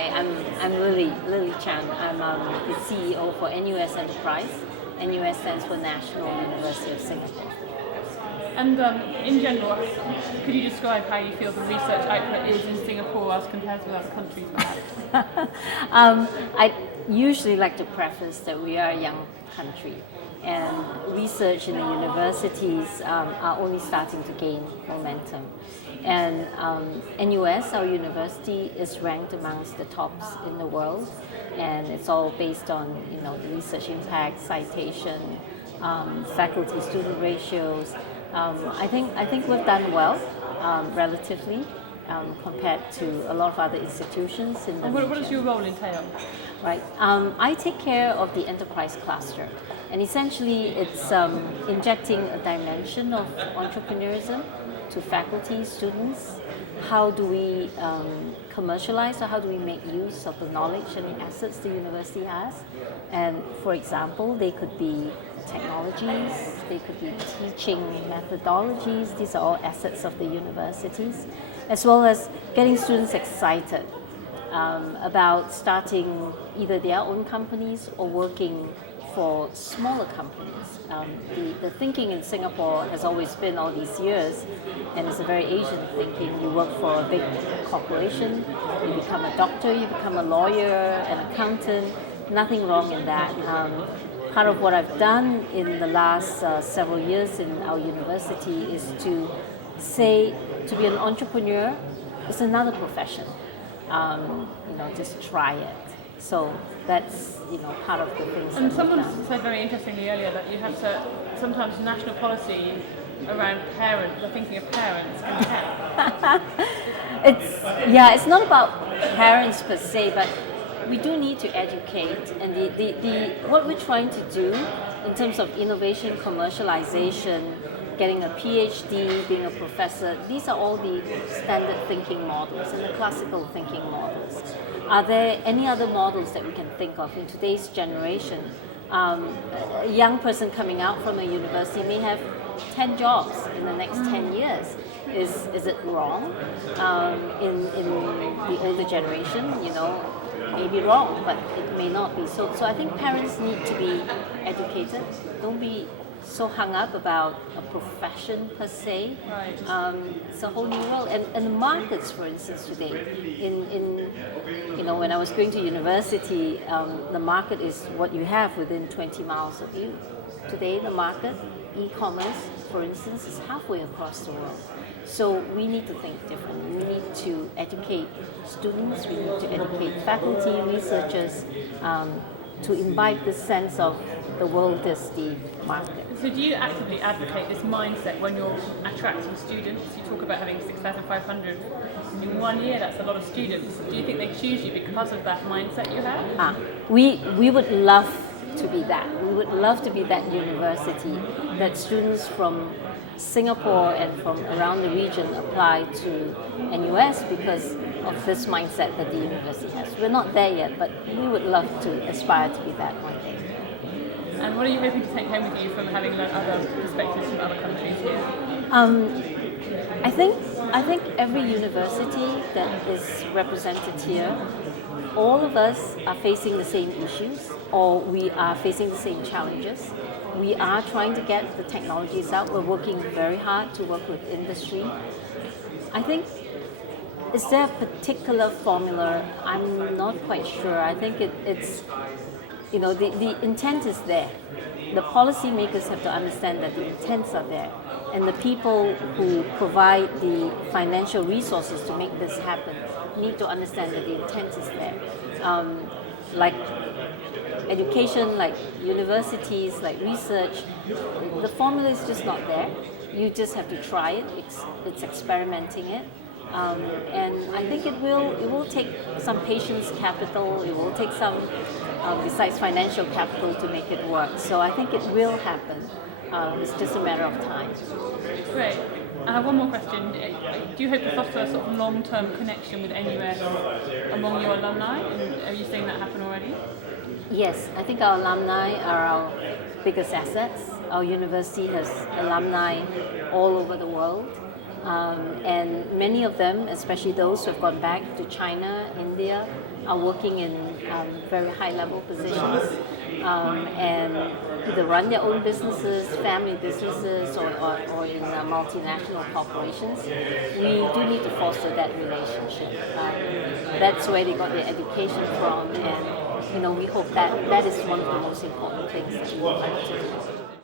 Hi, I'm Lily Chan. I'm the CEO for NUS Enterprise. NUS stands for National University of Singapore. And in general, could you describe how you feel the research output is in Singapore as compared with other countries, perhaps? I usually like to preface that we are a young country, and research in the universities are only starting to gain momentum. And NUS, our university, is ranked amongst the tops in the world, and it's all based on the research impact, citation, faculty-student ratios. I think we've done well, relatively, compared to a lot of other institutions in the region. What does your role entail? Right. I take care of the enterprise cluster, and essentially it's injecting a dimension of entrepreneurism to faculty, students. How do we commercialize, or how do we make use of the knowledge and the assets the university has? And for example, they could be technologies, they could be teaching methodologies. These are all assets of the universities, as well as getting students excited about starting either their own companies or working for smaller companies. The thinking in Singapore has always been all these years, and it's a very Asian thinking. You work for a big corporation, you become a doctor, you become a lawyer, an accountant. Nothing wrong in that. Part of what I've done in the last several years in our university is to say to be an entrepreneur is another profession. Just try it. So that's part of the things. And someone said very interestingly earlier that you have to sometimes national policy around parents, the thinking of parents can help. It's not about parents per se, but we do need to educate, and what we're trying to do in terms of innovation, commercialization, getting a PhD, being a professor, these are all the standard thinking models and the classical thinking models. Are there any other models that we can think of in today's generation? A young person coming out from a university may have 10 jobs in the next 10 years. Is it wrong? In the older generation, may be wrong, but it may not be. So I think parents need to be educated. Don't be so hung up about a profession per se. Right. It's a whole new world. And the markets, for instance, today, when I was going to university, the market is what you have within 20 miles of you. Today, the market, e-commerce, for instance, is halfway across the world. So we need to think differently. We need to educate students, we need to educate faculty, researchers, to imbibe this sense of the world is the market. So do you actively advocate this mindset when you're attracting students? You talk about having 6,500 in 1 year, that's a lot of students. Do you think they choose you because of that mindset you have? We would love to be that. We would love to be that university that students from Singapore and from around the region apply to NUS because of this mindset that the university has. We're not there yet, but we would love to aspire to be that one day. And what are you hoping to take home with you from having learned other perspectives from other countries here? I think every university that is represented here, all of us are facing the same issues, or we are facing the same challenges. We are trying to get the technologies out. We're working very hard to work with industry. I think, is there a particular formula? I'm not quite sure. I think it's the intent is there. The policymakers have to understand that the intents are there, and the people who provide the financial resources to make this happen need to understand that the intent is there. Like education, like universities, like research, the formula is just not there. You just have to try it. It's experimenting it. And I think it will take some patience capital. It will take some, besides financial capital, to make it work. So I think it will happen. It's just a matter of time. Great. I have one more question. Do you hope to foster a sort of long-term connection with NUS among your alumni? And are you seeing that happen already? Yes, I think our alumni are our biggest assets. Our university has alumni all over the world. And many of them, especially those who have gone back to China, India, are working in very high-level positions and either run their own businesses, family businesses, or in multinational corporations. We do need to foster that relationship. That's where they got their education from, and we hope that is one of the most important things that we would like to do.